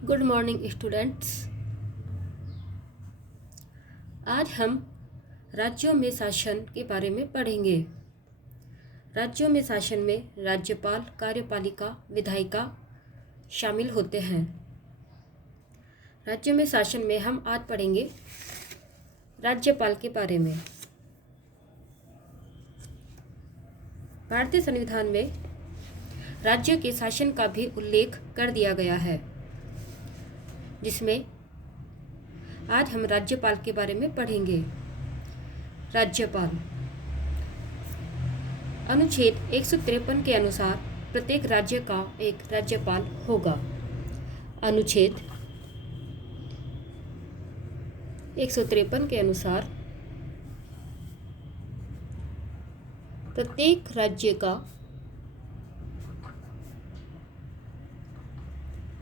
Good morning students. आज हम राज्यों में शासन के बारे में पढ़ेंगे। राज्यों में शासन में राज्यपाल, कार्यपालिका, विधायिका शामिल होते हैं। राज्यों में शासन में हम आज पढ़ेंगे राज्यपाल के बारे में। भारतीय संविधान में राज्य के शासन का भी उल्लेख कर दिया गया है, जिसमें आज हम राज्यपाल के बारे में पढ़ेंगे। राज्यपाल अनुच्छेद 153 के अनुसार प्रत्येक राज्य का एक राज्यपाल होगा। अनुच्छेद 153 के अनुसार प्रत्येक राज्य का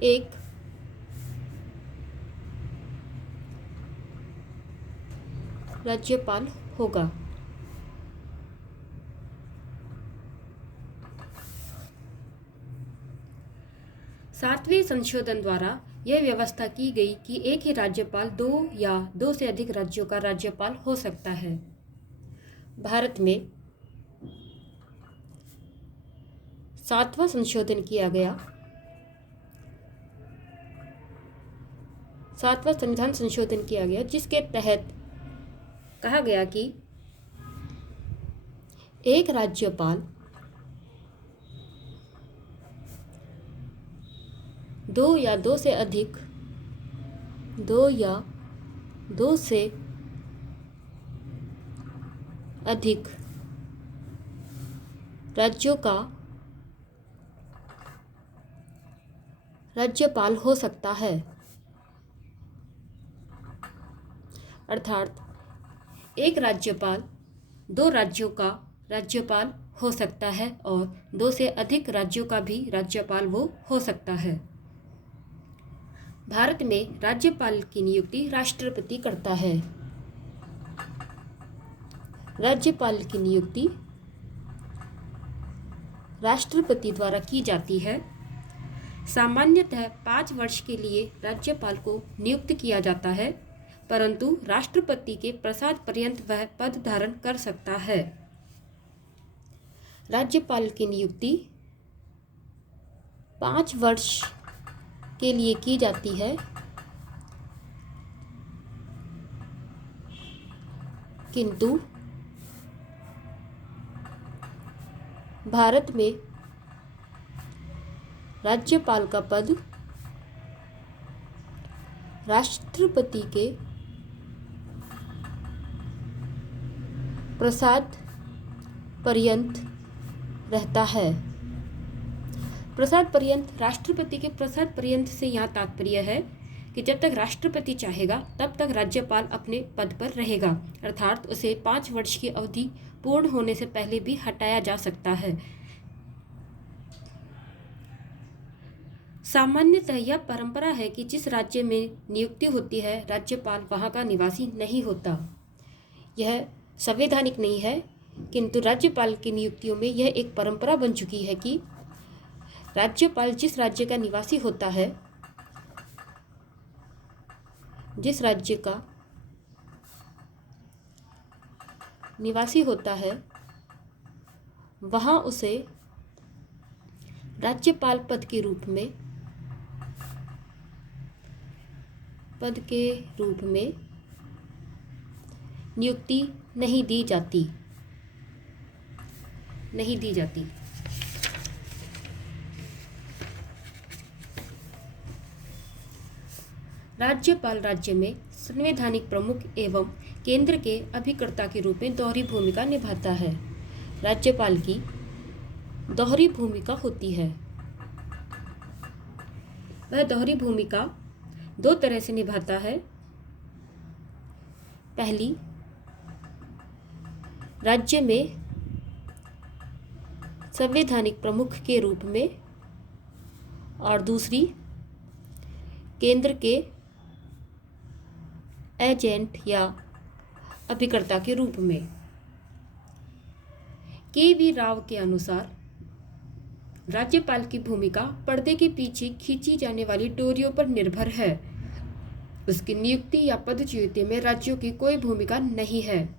एक राज्यपाल होगा। सातवें संशोधन द्वारा यह व्यवस्था की गई कि एक ही राज्यपाल दो या दो से अधिक राज्यों का राज्यपाल हो सकता है। भारत में सातवां संशोधन किया गया। सातवां संविधान संशोधन किया गया, जिसके तहत कहा गया कि एक राज्यपाल दो या दो से अधिक राज्यों का राज्यपाल हो सकता है। अर्थात एक राज्यपाल दो राज्यों का राज्यपाल हो सकता है और दो से अधिक राज्यों का भी राज्यपाल वो हो सकता है। भारत में राज्यपाल की नियुक्ति राष्ट्रपति करता है। राज्यपाल की नियुक्ति राष्ट्रपति द्वारा की जाती है। सामान्यतः 5 वर्ष के लिए राज्यपाल को नियुक्त किया जाता है, परंतु राष्ट्रपति के प्रसाद पर्यंत वह पद धारण कर सकता है। राज्यपाल की नियुक्ति 5 वर्ष के लिए की जाती है, किंतु भारत में राज्यपाल का पद राष्ट्रपति के प्रसाद पर्यंत रहता है। प्रसाद पर्यंत, राष्ट्रपति के प्रसाद पर्यंत से यहाँ तात्पर्य है कि जब तक राष्ट्रपति चाहेगा तब तक राज्यपाल अपने पद पर रहेगा, अर्थात उसे 5 वर्ष की अवधि पूर्ण होने से पहले भी हटाया जा सकता है। सामान्यतः यह परंपरा है कि जिस राज्य में नियुक्ति होती है राज्यपाल वहाँ का निवासी नहीं होता। यह संवैधानिक नहीं है, किंतु राज्यपाल की नियुक्तियों में यह एक परंपरा बन चुकी है कि राज्यपाल जिस राज्य का निवासी होता है, जिस राज्य का निवासी होता है, वहाँ उसे राज्यपाल पद के रूप में नियुक्ति नहीं दी जाती। राज्यपाल राज्य में संवैधानिक प्रमुख एवं केंद्र के अभिकर्ता के रूप में दोहरी भूमिका निभाता है। राज्यपाल की दोहरी भूमिका होती है। वह दोहरी भूमिका 2 तरह से निभाता है। पहली, राज्य में संवैधानिक प्रमुख के रूप में, और दूसरी, केंद्र के एजेंट या अभिकर्ता के रूप में। के वी राव के अनुसार राज्यपाल की भूमिका पर्दे के पीछे खींची जाने वाली डोरियों पर निर्भर है। उसकी नियुक्ति या पदच्युति में राज्यों की कोई भूमिका नहीं है।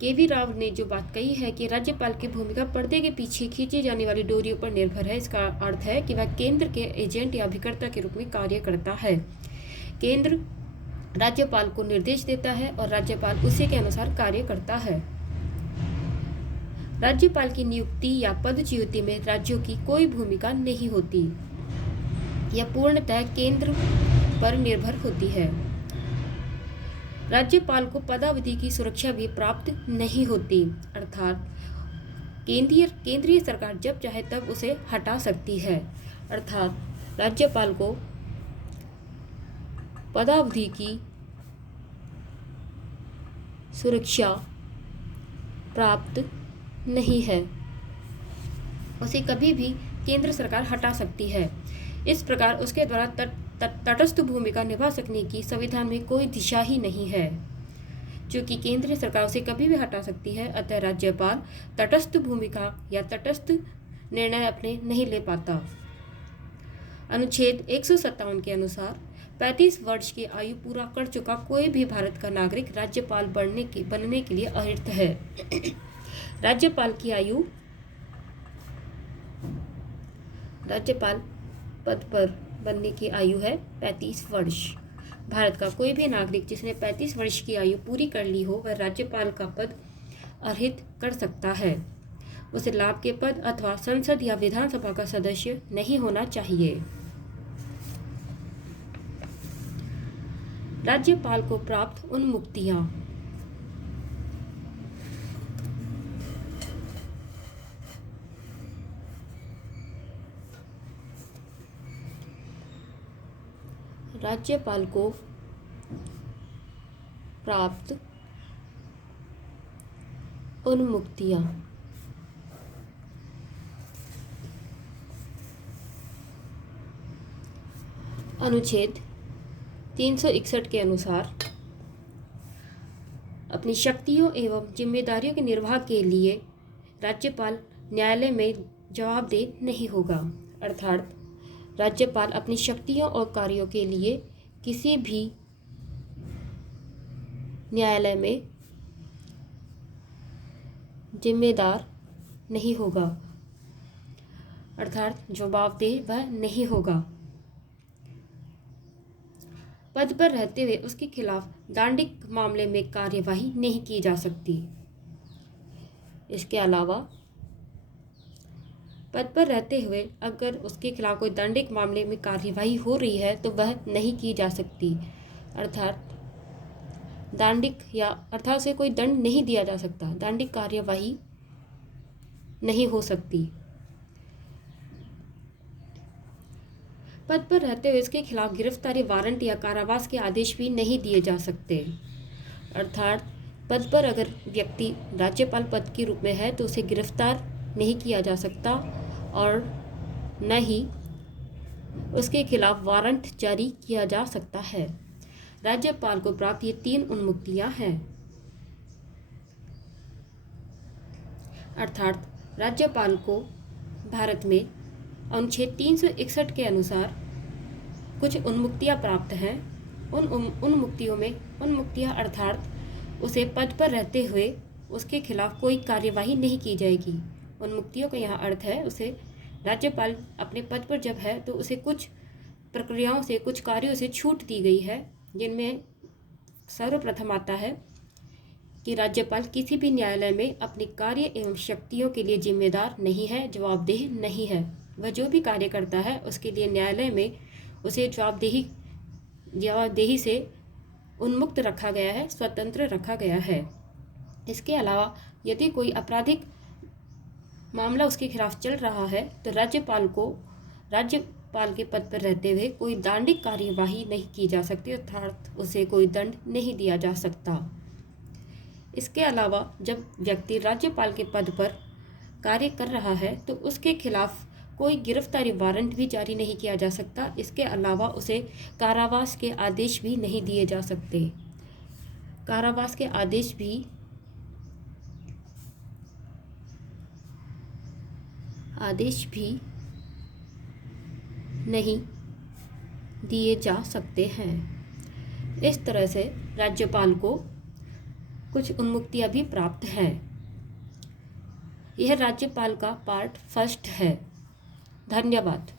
केवी राव ने जो बात कही है कि राज्यपाल की भूमिका पर्दे के पीछे खींची जाने वाली डोरियों पर निर्भर है, इसका अर्थ है कि वह केंद्र के एजेंट या अभिकर्ता के रूप में कार्य करता है। केंद्र राज्यपाल को निर्देश देता है और राज्यपाल उसी के अनुसार कार्य करता है। राज्यपाल की नियुक्ति या पदच्युति में राज्यों की कोई भूमिका नहीं होती। यह पूर्णतः केंद्र पर निर्भर होती है। राज्यपाल को पदावधि की सुरक्षा भी प्राप्त नहीं होती, अर्थात केंद्रीय सरकार जब चाहे तब उसे हटा सकती है। अर्थात राज्यपाल को पदावधि की सुरक्षा प्राप्त नहीं है। उसे कभी भी केंद्र सरकार हटा सकती है। इस प्रकार उसके द्वारा तटस्थ भूमिका निभा सकने की संविधान में कोई दिशा ही नहीं है। चूंकि केंद्रीय सरकार उसे कभी भी हटा सकती है, अतः राज्यपाल तटस्थ भूमिका या तटस्थ निर्णय अपने नहीं ले पाता। अनुच्छेद 157 के अनुसार 35 वर्ष की आयु पूरा कर चुका कोई भी भारत का नागरिक राज्यपाल बनने के लिए अर्हत है। राज्यपाल पद पर बनने की आयु है 35 वर्ष। भारत का कोई भी नागरिक जिसने 35 वर्ष की आयु पूरी कर ली हो, वह राज्यपाल का पद अर्हित कर सकता है। उसे लाभ के पद अथवा संसद या विधानसभा का सदस्य नहीं होना चाहिए। राज्यपाल को प्राप्त उन्मुक्तियां। राज्यपाल को प्राप्त उन्मुक्तियां। अनुच्छेद 361 के अनुसार अपनी शक्तियों एवं जिम्मेदारियों के निर्वाह के लिए राज्यपाल न्यायालय में जवाबदेह नहीं होगा। अर्थात राज्यपाल अपनी शक्तियों और कार्यों के लिए किसी भी न्यायालय में जिम्मेदार नहीं होगा, अर्थात जवाबदेह वह नहीं होगा। पद पर रहते हुए उसके खिलाफ दांडिक मामले में कार्यवाही नहीं की जा सकती। इसके अलावा पद पर रहते हुए अगर उसके खिलाफ कोई दंडिक मामले में कार्यवाही हो रही है तो वह नहीं की जा सकती, अर्थात उसे कोई दंड नहीं दिया जा सकता, दांडिक कार्यवाही नहीं हो सकती। पद पर रहते हुए इसके खिलाफ गिरफ्तारी वारंट या कारावास के आदेश भी नहीं दिए जा सकते। अर्थात पद पर अगर व्यक्ति राज्यपाल पद के रूप में है तो उसे गिरफ्तार नहीं किया जा सकता और न ही उसके खिलाफ वारंट जारी किया जा सकता है। राज्यपाल को प्राप्त ये 3 उन्मुक्तियां हैं। अर्थात राज्यपाल को भारत में अनुच्छेद 361 के अनुसार कुछ उन्मुक्तियां प्राप्त हैं। उन उन्मुक्तियां अर्थात उसे पद पर रहते हुए उसके खिलाफ कोई कार्यवाही नहीं की जाएगी। उन्मुक्तियों का यहाँ अर्थ है उसे राज्यपाल अपने पद पर जब है तो उसे कुछ प्रक्रियाओं से, कुछ कार्यों से छूट दी गई है, जिनमें सर्वप्रथम आता है कि राज्यपाल किसी भी न्यायालय में अपने कार्य एवं शक्तियों के लिए जिम्मेदार नहीं है, जवाबदेह नहीं है। वह जो भी कार्य करता है उसके लिए न्यायालय में उसे जवाबदेही से उन्मुक्त रखा गया है, स्वतंत्र रखा गया है। इसके अलावा यदि कोई आपराधिक मामला उसके खिलाफ चल रहा है तो राज्यपाल के पद पर रहते हुए कोई दांडिक कार्यवाही नहीं की जा सकती, अर्थात उसे कोई दंड नहीं दिया जा सकता। इसके अलावा जब व्यक्ति राज्यपाल के पद पर कार्य कर रहा है तो उसके खिलाफ कोई गिरफ्तारी वारंट भी जारी नहीं किया जा सकता। इसके अलावा उसे कारावास के आदेश भी नहीं दिए जा सकते। कारावास के आदेश भी आदेश भी नहीं दिए जा सकते हैं। इस तरह से राज्यपाल को कुछ उन्मुक्तियां भी प्राप्त हैं। यह राज्यपाल का पार्ट फर्स्ट है। धन्यवाद।